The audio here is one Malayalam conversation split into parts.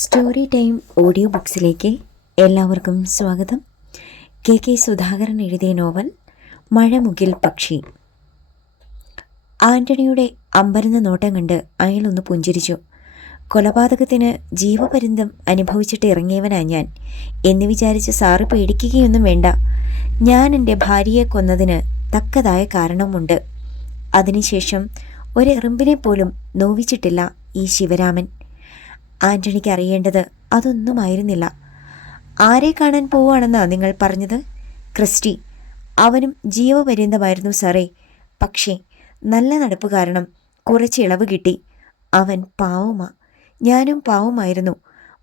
സ്റ്റോറി ടൈം ഓഡിയോ ബുക്സിലേക്ക് എല്ലാവർക്കും സ്വാഗതം. കെ സുധാകരൻ എഴുതിയ നോവൽ മഴമുകിൽ പക്ഷി. ആന്റണിയുടെ അമ്പരന്ന നോട്ടം കണ്ട് അയാളൊന്ന് പുഞ്ചിരിച്ചു. കൊലപാതകത്തിന് ജീവപര്യന്തം അനുഭവിച്ചിട്ട് ഇറങ്ങിയവനാ ഞാൻ എന്ന് വിചാരിച്ച് സാറ് പേടിക്കുകയൊന്നും വേണ്ട. ഞാൻ എൻ്റെ ഭാര്യയെ കൊന്നതിന് തക്കതായ കാരണമുണ്ട്. അതിനുശേഷം ഒരെറുമ്പിനെ പോലും നോവിച്ചിട്ടില്ല ഈ ശിവരാമൻ. ആന്റണിക്ക് അറിയേണ്ടത് അതൊന്നുമായിരുന്നില്ല. ആരെ കാണാൻ പോവുകയാണെന്നാ നിങ്ങൾ പറഞ്ഞത്? ക്രിസ്റ്റി. അവനും ജീവപര്യന്തമായിരുന്നു സാറേ. പക്ഷേ നല്ല നടപ്പ് കാരണം കുറച്ച് ഇളവ് കിട്ടി. അവൻ പാവമാ, ഞാനും പാവമായിരുന്നു.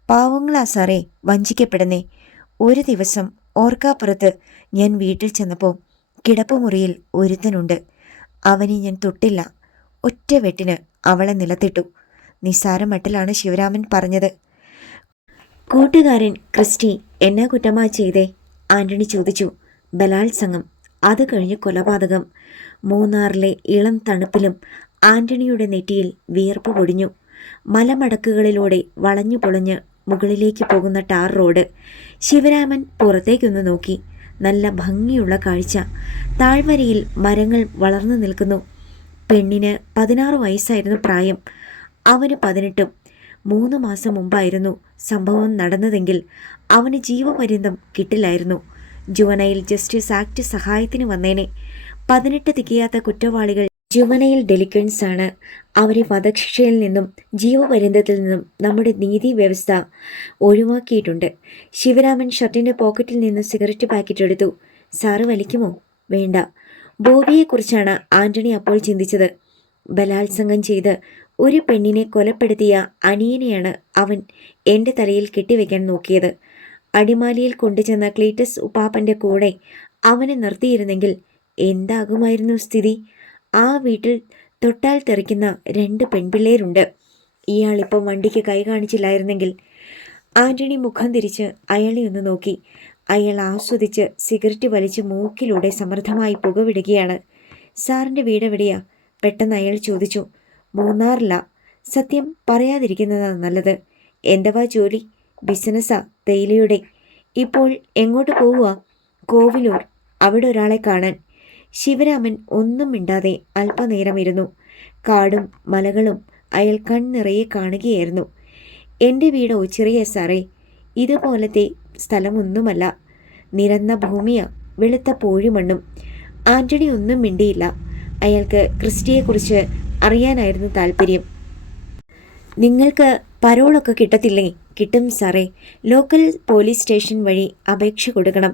പാവങ്ങളാ സാറേ വഞ്ചിക്കപ്പെടുന്നേ. ഒരു ദിവസം ഓർക്കാപ്പുറത്ത് ഞാൻ വീട്ടിൽ ചെന്നപ്പോൾ കിടപ്പുമുറിയിൽ ഒരുത്തനുണ്ട്. അവനെ ഞാൻ തൊട്ടില്ല. ഒറ്റ വെട്ടിന് അവളെ നിലത്തിട്ടു. നിസ്സാരമട്ടിലാണ് ശിവരാമൻ പറഞ്ഞത്. കൂട്ടുകാരൻ ക്രിസ്റ്റി എന്നാ കുറ്റമാ ചെയ്തേ? ആന്റണി ചോദിച്ചു. ബലാത്സംഗം, അത് കഴിഞ്ഞ് കൊലപാതകം. മൂന്നാറിലെ ഇളം തണുപ്പിലും ആന്റണിയുടെ നെറ്റിയിൽ വിയർപ്പ് പൊടിഞ്ഞു. മലമടക്കുകളിലൂടെ വളഞ്ഞു പൊളഞ്ഞ് മുകളിലേക്ക് പോകുന്ന ടാർ റോഡ്. ശിവരാമൻ പുറത്തേക്കൊന്ന് നോക്കി. നല്ല ഭംഗിയുള്ള കാഴ്ച. താഴ്വരയിൽ മരങ്ങൾ വളർന്നു നിൽക്കുന്നു. പെണ്ണിന് 16 വയസ്സായിരുന്നു പ്രായം. അവന് 18. 3 മാസം മുമ്പായിരുന്നു സംഭവം നടന്നതെങ്കിൽ അവന് ജീവപര്യന്തം കിട്ടില്ലായിരുന്നു. ജുവനൈൽ ജസ്റ്റിസ് ആക്ട് സഹായത്തിന് വന്നേനെ. 18 തികയാത്ത കുറ്റവാളികൾ ജുവനൈൽ ഡെലിക്വൻസ് ആണ്. അവരെ വധശിക്ഷയിൽ നിന്നും ജീവപര്യന്തത്തിൽ നിന്നും നമ്മുടെ നീതി വ്യവസ്ഥ ഒഴിവാക്കിയിട്ടുണ്ട്. ശിവരാമൻ ഷർട്ടിൻ്റെ പോക്കറ്റിൽ നിന്ന് സിഗരറ്റ് പാക്കറ്റ് എടുത്തു. സാറ് വലിക്കുമോ? വേണ്ട. ബോബിയെക്കുറിച്ചാണ് ആന്റണി അപ്പോൾ ചിന്തിച്ചത്. ബലാത്സംഗം ചെയ്ത് ഒരു പെണ്ണിനെ കൊലപ്പെടുത്തിയ അനിയനെയാണ് അവൻ എൻ്റെ തലയിൽ കെട്ടിവെക്കാൻ നോക്കിയത്. അടിമാലിയിൽ കൊണ്ടുചെന്ന ക്ലീറ്റസ് ഉപ്പാപ്പൻ്റെ കൂടെ അവനെ നിർത്തിയിരുന്നെങ്കിൽ എന്താകുമായിരുന്നു സ്ഥിതി? ആ വീട്ടിൽ തൊട്ടാൽ തെറിക്കുന്ന 2 പെൺപിള്ളേരുണ്ട്. ഇയാളിപ്പോൾ വണ്ടിക്ക് കൈ കാണിച്ചില്ലായിരുന്നെങ്കിൽ. ആന്റണി മുഖം തിരിച്ച് അയാളെ ഒന്ന് നോക്കി. അയാൾ ആസ്വദിച്ച് സിഗരറ്റ് വലിച്ച് മൂക്കിലൂടെ സമൃദ്ധമായി പുകവിടുകയാണ്. സാറിൻ്റെ വീടെവിടെയാ? പെട്ടെന്ന് അയാൾ ചോദിച്ചു. മൂന്നാറില്ല. സത്യം പറയാതിരിക്കുന്നതാണ് നല്ലത്. എന്തുവാ ജോലി? ബിസിനസ്സാ, തേയിലയുടെ. ഇപ്പോൾ എങ്ങോട്ട് പോവുക? കോവിലൂർ. അവിടെ ഒരാളെ കാണാൻ. ശിവരാമൻ ഒന്നും മിണ്ടാതെ അല്പനേരം ഇരുന്നു. കാടും മലകളും അയാൾ കൺനിറയെ കാണുകയായിരുന്നു. എൻ്റെ വീടോ ചെറിയ സാറേ, ഇതുപോലത്തെ സ്ഥലമൊന്നുമല്ല. നിരന്ന ഭൂമിയാ, വെളുത്ത പൂഴിമണ്ണും. ആന്റണി ഒന്നും മിണ്ടിയില്ല. അയാൾക്ക് ക്രിസ്റ്റിയെക്കുറിച്ച് അറിയാനായിരുന്നു താല്പര്യം. നിങ്ങൾക്ക് പരോളൊക്കെ കിട്ടത്തില്ലേ? കിട്ടും സാറേ. ലോക്കൽ പോലീസ് സ്റ്റേഷൻ വഴി അപേക്ഷ കൊടുക്കണം.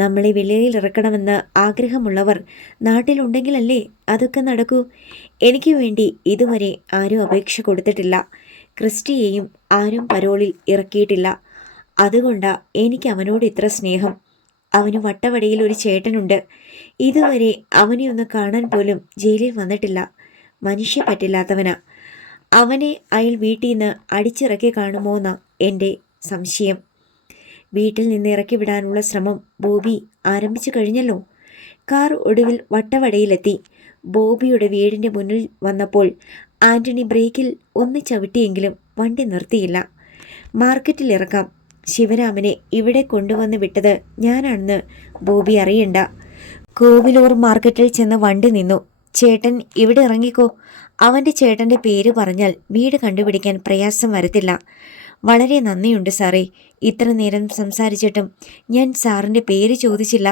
നമ്മളെ വെളിയിൽ ഇറക്കണമെന്ന് ആഗ്രഹമുള്ളവർ നാട്ടിലുണ്ടെങ്കിലല്ലേ അതൊക്കെ നടക്കൂ. എനിക്ക് വേണ്ടി ഇതുവരെ ആരും അപേക്ഷ കൊടുത്തിട്ടില്ല. ക്രിസ്റ്റിയെയും ആരും പരോളിൽ ഇറക്കിയിട്ടില്ല. അതുകൊണ്ടാ എനിക്ക് അവനോട് ഇത്ര സ്നേഹം. അവന് വട്ടവടയിൽ ഒരു ചേട്ടനുണ്ട്. ഇതുവരെ അവനെ ഒന്ന് കാണാൻ പോലും ജയിലിൽ വന്നിട്ടില്ല. മനുഷ്യ പറ്റില്ലാത്തവനാ. അവനെ അയാൾ വീട്ടിൽ നിന്ന് അടിച്ചിറക്കി കാണുമോന്നാ എൻ്റെ സംശയം. വീട്ടിൽ നിന്ന് ഇറക്കി വിടാനുള്ള ശ്രമം ബോബി ആരംഭിച്ചു കഴിഞ്ഞല്ലോ. കാർ ഒടുവിൽ വട്ടവടയിലെത്തി. ബോബിയുടെ വീടിൻ്റെ മുന്നിൽ വന്നപ്പോൾ ആന്റണി ബ്രേക്കിൽ ഒന്ന് ചവിട്ടിയെങ്കിലും വണ്ടി നിർത്തിയില്ല. മാർക്കറ്റിൽ ഇറക്കാം. ശിവരാമനെ ഇവിടെ കൊണ്ടുവന്ന് വിട്ടത് ഞാനാണെന്ന് ബോബി അറിയണ്ട. കോവിലൂർ മാർക്കറ്റിൽ ചെന്ന് വണ്ടി നിന്നു. ചേട്ടൻ ഇവിടെ ഇറങ്ങിക്കോ. അവൻ്റെ ചേട്ടൻ്റെ പേര് പറഞ്ഞാൽ വീട് കണ്ടുപിടിക്കാൻ പ്രയാസം വരത്തില്ല. വളരെ നന്ദിയുണ്ട് സാറേ. ഇത്ര നേരം സംസാരിച്ചിട്ടും ഞാൻ സാറിൻ്റെ പേര് ചോദിച്ചില്ല.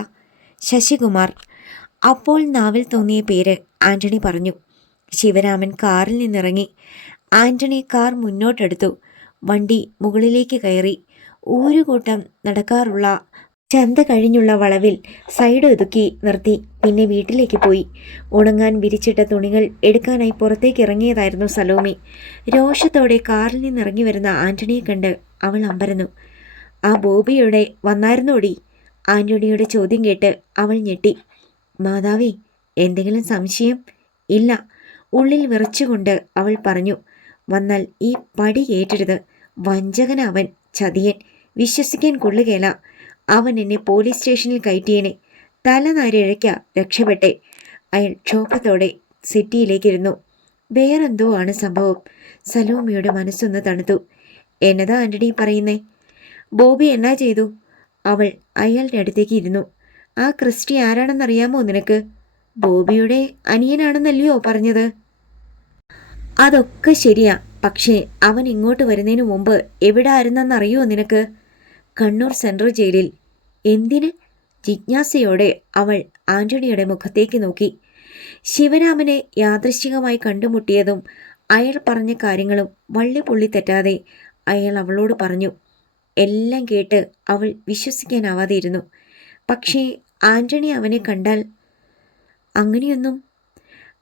ശശികുമാർ. അപ്പോൾ നാവിൽ തോന്നിയ പേര് ആന്റണി പറഞ്ഞു. ശിവരാമൻ കാറിൽ നിന്നിറങ്ങി. ആന്റണി കാർ മുന്നോട്ടെടുത്തു. വണ്ടി മുകളിലേക്ക് കയറി. ഊരുകൂട്ടം നടക്കാറുള്ള ചന്ത കഴിഞ്ഞുള്ള വളവിൽ സൈഡ് ഒതുക്കി നിർത്തി. പിന്നെ വീട്ടിലേക്ക് പോയി. ഉണങ്ങാൻ വിരിച്ചിട്ട തുണികൾ എടുക്കാനായി പുറത്തേക്ക് ഇറങ്ങിയതായിരുന്നു സലോമി. രോഷത്തോടെ കാറിൽ നിന്നിറങ്ങി വരുന്ന ആന്റണിയെ കണ്ട് അവൾ അമ്പരന്നു. ആ ബോബിയുടെ വന്നായിരുന്നോടി? ആന്റണിയുടെ ചോദ്യം കേട്ട് അവൾ ഞെട്ടി. മാതാവേ, എന്തെങ്കിലും സംശയം? ഇല്ല. ഉള്ളിൽ വിറച്ചുകൊണ്ട് അവൾ പറഞ്ഞു. വന്നാൽ ഈ പടി ഏറ്റരുത്. വഞ്ചകനവൻ, ചതിയൻ. വിശ്വസിക്കാൻ കൊള്ളുകയില്ല. അവൻ എന്നെ പോലീസ് സ്റ്റേഷനിൽ കയറ്റിയേനെ. തലനാരിഴയ്ക്ക രക്ഷപ്പെട്ടെ. അയാൾ ക്ഷോഭത്തോടെ സെറ്റിയിലേക്കിരുന്നു. വേറെന്തോ ആണ് സംഭവം. സലോമിയുടെ മനസ്സൊന്ന് തണുത്തു. എന്നതാ ആന്റണി പറയുന്നേ? ബോബി എന്നാ ചെയ്തു? അവൾ അയാളുടെ അടുത്തേക്ക് ഇരുന്നു. ആ ക്രിസ്റ്റി ആരാണെന്നറിയാമോ നിനക്ക്? ബോബിയുടെ അനിയനാണെന്നല്ലയോ പറഞ്ഞത്? അതൊക്കെ ശരിയാ, പക്ഷേ അവൻ ഇങ്ങോട്ട് വരുന്നതിന് മുമ്പ് എവിടെ ആയിരുന്നെന്നറിയോ നിനക്ക്? കണ്ണൂർ സെൻട്രൽ ജയിലിൽ. എന്തിന്? ജിജ്ഞാസയോടെ അവൾ ആന്റണിയുടെ മുഖത്തേക്ക് നോക്കി. ശിവരാമനെ യാദൃശ്ചികമായി കണ്ടുമുട്ടിയതും അയാൾ പറഞ്ഞ കാര്യങ്ങളും വള്ളി പുള്ളി തെറ്റാതെ അയാൾ അവളോട് പറഞ്ഞു. എല്ലാം കേട്ട് അവൾ വിശ്വസിക്കാനാവാതെ ഇരുന്നു. പക്ഷേ ആന്റണി അവനെ കണ്ടാൽ അങ്ങനെയൊന്നും.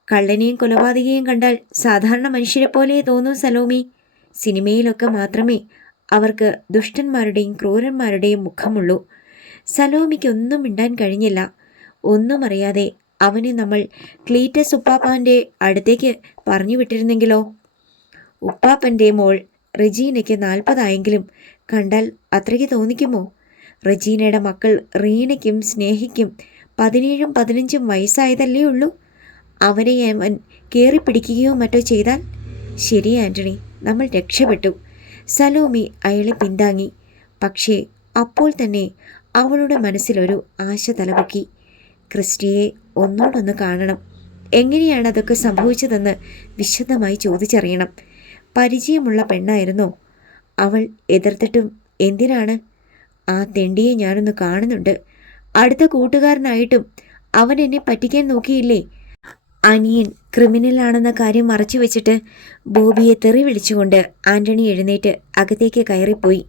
കള്ളനെയും കൊലപാതകയും കണ്ടാൽ സാധാരണ മനുഷ്യരെ പോലെ തോന്നൂ സലോമി. സിനിമയിലൊക്കെ മാത്രമേ അവർക്ക് ദുഷ്ടന്മാരുടെയും ക്രൂരന്മാരുടെയും മുഖമുള്ളൂ. സലോമിക്കൊന്നും മിണ്ടാൻ കഴിഞ്ഞില്ല. ഒന്നും അറിയാതെ അവനെ നമ്മൾ ക്ലീറ്റസ് ഉപ്പാപ്പാൻ്റെ അടുത്തേക്ക് പറഞ്ഞു വിട്ടിരുന്നെങ്കിലോ? ഉപ്പാപ്പൻ്റെ മോൾ റെജീനയ്ക്ക് 40 കണ്ടാൽ അത്രയ്ക്ക് തോന്നിക്കുമോ? റെജീനയുടെ മക്കൾ റീനയ്ക്കും സ്നേഹിക്കും 17 15 വയസ്സായതല്ലേ ഉള്ളൂ. അവനെ അവൻ കയറിപ്പിടിക്കുകയോ മറ്റോ ചെയ്താൽ? ശരി ആന്റണി, നമ്മൾ രക്ഷപ്പെട്ടു. സലോമി അയാളെ പിന്താങ്ങി. പക്ഷേ അപ്പോൾ തന്നെ അവളുടെ മനസ്സിലൊരു ആശ തലപൊക്കി. ക്രിസ്റ്റിയെ ഒന്നോടൊന്ന് കാണണം. എങ്ങനെയാണ് അതൊക്കെ സംഭവിച്ചതെന്ന് വിശദമായി ചോദിച്ചറിയണം. പരിചയമുള്ള പെണ്ണായിരുന്നോ? അവൾ എതിർത്തിട്ടും എന്തിനാണ്? ആ തെണ്ടിയെ ഞാനൊന്ന് കാണുന്നുണ്ട്. അടുത്ത കൂട്ടുകാരനായിട്ടും അവൻ എന്നെ പറ്റിക്കാൻ നോക്കിയില്ലേ? അനിയൻ ക്രിമിനലാണെന്ന കാര്യം മറച്ചു വെച്ചിട്ട് ബോബിയെ തെറി വിളിച്ചുകൊണ്ട് ആന്റണി എഴുന്നേറ്റ് അകത്തേക്ക് കയറിപ്പോയി.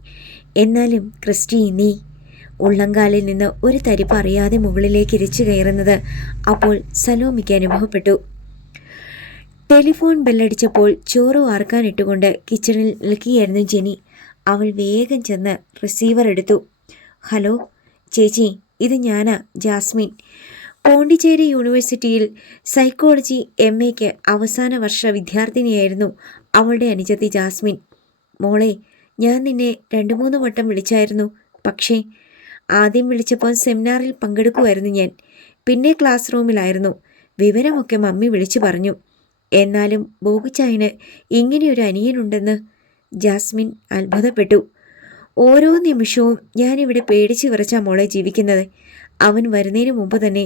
എന്നാലും ക്രിസ്റ്റി, നീ ഉള്ളങ്കാലിൽ നിന്ന് ഒരു തരിപ്പ് അറിയാതെ മുകളിലേക്ക് ഇരച്ചു കയറുന്നത് അപ്പോൾ സലോമിക്ക് അനുഭവപ്പെട്ടു. ടെലിഫോൺ ബെല്ലടിച്ചപ്പോൾ ചോറ് വാർക്കാനിട്ടുകൊണ്ട് കിച്ചണിൽ നിൽക്കുകയായിരുന്നു ജെനി. അവൾ വേഗം ചെന്ന് റിസീവർ എടുത്തു. ഹലോ ചേച്ചി, ഇത് ഞാനാ, ജാസ്മിൻ. പോണ്ടിച്ചേരി യൂണിവേഴ്സിറ്റിയിൽ സൈക്കോളജി MAക്ക് അവസാന വർഷ വിദ്യാർത്ഥിനിയായിരുന്നു അവളുടെ അനുജത്തി ജാസ്മിൻ. മോളെ, ഞാൻ നിന്നെ 2-3 വട്ടം വിളിച്ചായിരുന്നു. പക്ഷേ ആദ്യം വിളിച്ചപ്പോൾ സെമിനാറിൽ പങ്കെടുക്കുമായിരുന്നു ഞാൻ. പിന്നെ ക്ലാസ് റൂമിലായിരുന്നു. വിവരമൊക്കെ മമ്മി വിളിച്ചു പറഞ്ഞു. എന്നാലും ബോബിച്ചായന് ഇങ്ങനെയൊരു അനിയനുണ്ടെന്ന് ജാസ്മിൻ അത്ഭുതപ്പെട്ടു. ഓരോ നിമിഷവും ഞാനിവിടെ പേടിച്ച് വിറച്ചാ മോളെ ജീവിക്കുന്നത്. അവൻ വരുന്നതിന് മുമ്പ് തന്നെ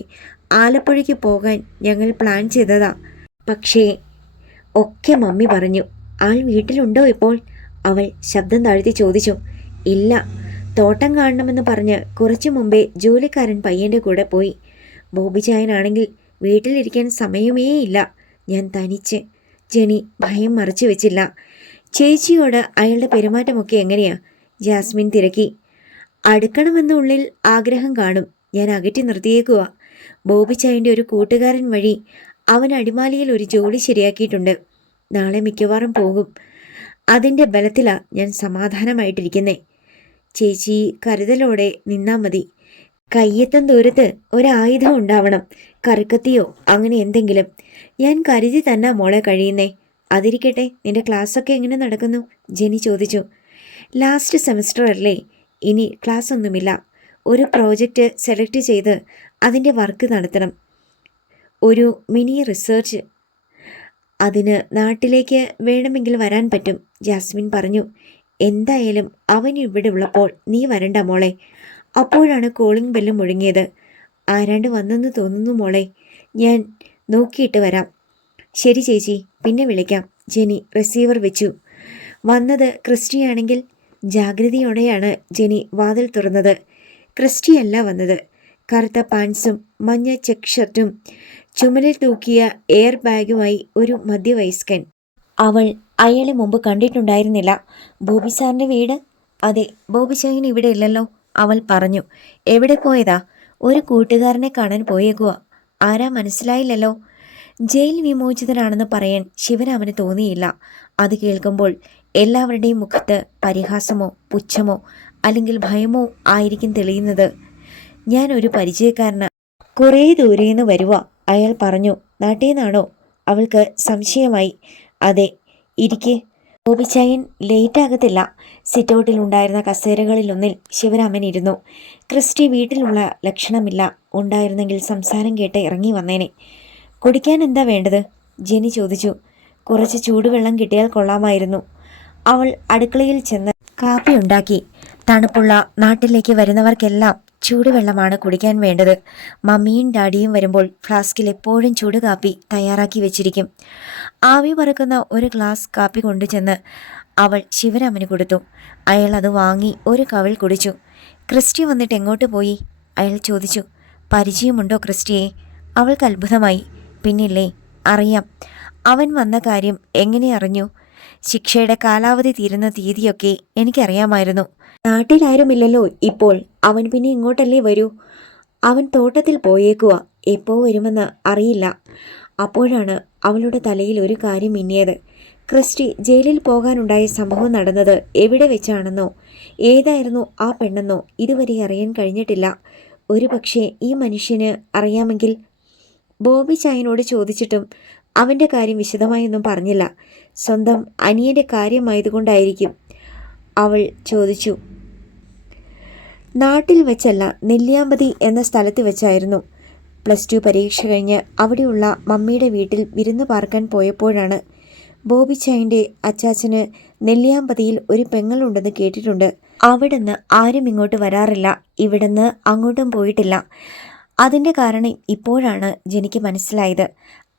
ആലപ്പുഴയ്ക്ക് പോകാൻ ഞങ്ങൾ പ്ലാൻ ചെയ്തതാ. പക്ഷേ ഒക്കെ മമ്മി പറഞ്ഞു. ആൾ വീട്ടിലുണ്ടോ ഇപ്പോൾ? അവൾ ശബ്ദം താഴ്ത്തി ചോദിച്ചു. ഇല്ല, തോട്ടം കാണണമെന്ന് പറഞ്ഞ് കുറച്ചു മുമ്പേ ജോലിക്കാരൻ പയ്യൻ്റെ കൂടെ പോയി. ബോബിച്ചായനാണെങ്കിൽ വീട്ടിലിരിക്കാൻ സമയമേ ഇല്ല. ഞാൻ തനിച്ച്. ജെനി ഭയം മറച്ചു വെച്ചില്ല. ചേച്ചിയോട് അയാളുടെ പെരുമാറ്റമൊക്കെ എങ്ങനെയാ? ജാസ്മിൻ തിരക്കി. അടുക്കണമെന്ന ഉള്ളിൽ ആഗ്രഹം കാണും. ഞാൻ അകറ്റി നിർത്തിയേക്കുക. ബോബിച്ചായൻ്റെ ഒരു കൂട്ടുകാരൻ വഴി അവൻ അടിമാലിയിൽ ഒരു ജോലി ശരിയാക്കിയിട്ടുണ്ട്. നാളെ മിക്കവാറും പോകും. അതിൻ്റെ ബലത്തിലാ ഞാൻ സമാധാനമായിട്ടിരിക്കുന്നേ. ചേച്ചി കരുതലോടെ നിന്നാ മതി. കയ്യെത്തം ദൂരത്ത് ഒരായുധം ഉണ്ടാവണം. കറുക്കത്തിയോ അങ്ങനെ എന്തെങ്കിലും. ഞാൻ കരുതി തന്നെ മോളെ കഴിയുന്നേ. അതിരിക്കട്ടെ, നിന്റെ ക്ലാസ്സൊക്കെ എങ്ങനെ നടക്കുന്നു? ജെനി ചോദിച്ചു. ലാസ്റ്റ് സെമസ്റ്റർ അല്ലേ, ഇനി ക്ലാസ് ഒന്നുമില്ല. ഒരു പ്രോജക്റ്റ് സെലക്ട് ചെയ്ത് അതിൻ്റെ വർക്ക് നടത്തണം. ഒരു മിനി റിസർച്ച്. അതിന് നാട്ടിലേക്ക് വേണമെങ്കിൽ വരാൻ പറ്റും, ജാസ്മിൻ പറഞ്ഞു. എന്തായാലും അവൻ ഇവിടെ ഉള്ളപ്പോൾ നീ വരണ്ട മോളെ. അപ്പോഴാണ് കോളിംഗ് ബെല്ല് മുഴങ്ങിയത്. ആരാണ്ട് വന്നെന്ന് തോന്നുന്നു മോളെ. ഞാൻ നോക്കിയിട്ട് വരാം. ശരി ചേച്ചി, പിന്നെ വിളിക്കാം. ജെനി റിസീവർ വെച്ചു. വന്നത് ക്രിസ്റ്റിയാണെങ്കിൽ? ജാഗ്രതയോടെയാണ് ജെനി വാതിൽ തുറന്നത്. ക്രിസ്റ്റിയല്ല വന്നത്. കറുത്ത പാൻസും മഞ്ഞ ചെക്ക് ഷർട്ടും ചുമലിൽ തൂക്കിയ എയർ ബാഗുമായി ഒരു മധ്യവയസ്കൻ. അവൾ അയാളെ മുമ്പ് കണ്ടിട്ടുണ്ടായിരുന്നില്ല. ബോബി സാറിൻ്റെ വീട്? അതെ, ബോബി സാറിന് ഇവിടെ ഇല്ലല്ലോ, അവൾ പറഞ്ഞു. എവിടെ പോയതാ? ഒരു കൂട്ടുകാരനെ കാണാൻ പോയേക്കുക. ആരാ മനസ്സിലായില്ലല്ലോ. ജയിൽ വിമോചിതനാണെന്ന് പറയാൻ ശിവരാമന് തോന്നിയില്ല. അത് കേൾക്കുമ്പോൾ എല്ലാവരുടെയും മുഖത്ത് പരിഹാസമോ പുച്ഛമോ അല്ലെങ്കിൽ ഭയമോ ആയിരിക്കും തെളിയുന്നത്. ഞാൻ ഒരു പരിചയക്കാരനാ, കുറേ ദൂരേന്ന് വരുക, അയാൾ പറഞ്ഞു. നാട്ടിൽ നിന്നാണോ? അവൾക്ക് സംശയമായി. അതെ, ഇരിക്കെ. ബോബിച്ചായൻ ലേറ്റാകത്തില്ല. സിറ്റൗട്ടിൽ ഉണ്ടായിരുന്ന കസേരകളിലൊന്നിൽ ശിവരാമൻ ഇരുന്നു. ക്രിസ്റ്റി വീട്ടിലുള്ള ലക്ഷണമില്ല. ഉണ്ടായിരുന്നെങ്കിൽ സംസാരം കേട്ട് ഇറങ്ങി വന്നേനെ. കുടിക്കാൻ എന്താ വേണ്ടത്? ജെനി ചോദിച്ചു. കുറച്ച് ചൂടുവെള്ളം കിട്ടിയാൽ കൊള്ളാമായിരുന്നു. അവൾ അടുക്കളയിൽ ചെന്ന് കാപ്പി ഉണ്ടാക്കി. തണുപ്പുള്ള നാട്ടിലേക്ക് വരുന്നവർക്കെല്ലാം ചൂടുവെള്ളമാണ് കുടിക്കാൻ വേണ്ടത്. മമ്മിയും ഡാഡിയും വരുമ്പോൾ ഫ്ലാസ്കിൽ എപ്പോഴും ചൂട് കാപ്പി തയ്യാറാക്കി വെച്ചിരിക്കും. ആവി പറക്കുന്ന ഒരു ഗ്ലാസ് കാപ്പി കൊണ്ടുചെന്ന് അവൾ ശിവരാമന് കൊടുത്തു. അയാൾ അത് വാങ്ങി ഒരു കവിൾ കുടിച്ചു. ക്രിസ്റ്റി വന്നിട്ട് എങ്ങോട്ട് പോയി? അയാൾ ചോദിച്ചു. പരിചയമുണ്ടോ ക്രിസ്റ്റിയെ? അവൾക്ക് അത്ഭുതമായി. പിന്നില്ലേ, അറിയാം. അവൻ വന്ന കാര്യം എങ്ങനെ അറിഞ്ഞു? ശിക്ഷയുടെ കാലാവധി തീരുന്ന തീയതിയൊക്കെ എനിക്കറിയാമായിരുന്നു. നാട്ടിലാരുമില്ലല്ലോ ഇപ്പോൾ. അവൻ പിന്നെ ഇങ്ങോട്ടല്ലേ വരൂ? അവൻ തോട്ടത്തിൽ പോയേക്കുക. എപ്പോ വരുമെന്ന് അറിയില്ല. അപ്പോഴാണ് അവളുടെ തലയിൽ ഒരു കാര്യം മിന്നിയത്. ക്രിസ്റ്റി ജയിലിൽ പോകാനുണ്ടായ സംഭവം നടന്നത് എവിടെ വെച്ചാണെന്നോ ഏതായിരുന്നു ആ പെണ്ണെന്നോ ഇതുവരെ അറിയാൻ കഴിഞ്ഞിട്ടില്ല. ഒരു പക്ഷേ ഈ മനുഷ്യന് അറിയാമെങ്കിൽ. ബോബി ചായനോട് ചോദിച്ചിട്ടും അവൻ്റെ കാര്യം വിശദമായൊന്നും പറഞ്ഞില്ല. സ്വന്തം അനിയൻ്റെ കാര്യമായതുകൊണ്ടായിരിക്കും. അവൾ ചോദിച്ചു. നാട്ടിൽ വെച്ചല്ല, നെല്ലിയാമ്പതി എന്ന സ്ഥലത്ത് വെച്ചായിരുന്നു. +2 പരീക്ഷ കഴിഞ്ഞ് അവിടെയുള്ള മമ്മിയുടെ വീട്ടിൽ വിരുന്നു പാർക്കാൻ പോയപ്പോഴാണ്. ബോബി ചായൻ്റെ അച്ചാച്ചന് നെല്ലിയാമ്പതിയിൽ ഒരു പെങ്ങളുണ്ടെന്ന് കേട്ടിട്ടുണ്ട്. അവിടുന്ന് ആരും ഇങ്ങോട്ട് വരാറില്ല. ഇവിടുന്ന് അങ്ങോട്ടും പോയിട്ടില്ല. അതിൻ്റെ കാരണം ഇപ്പോഴാണ് ജനിക്ക് മനസ്സിലായത്.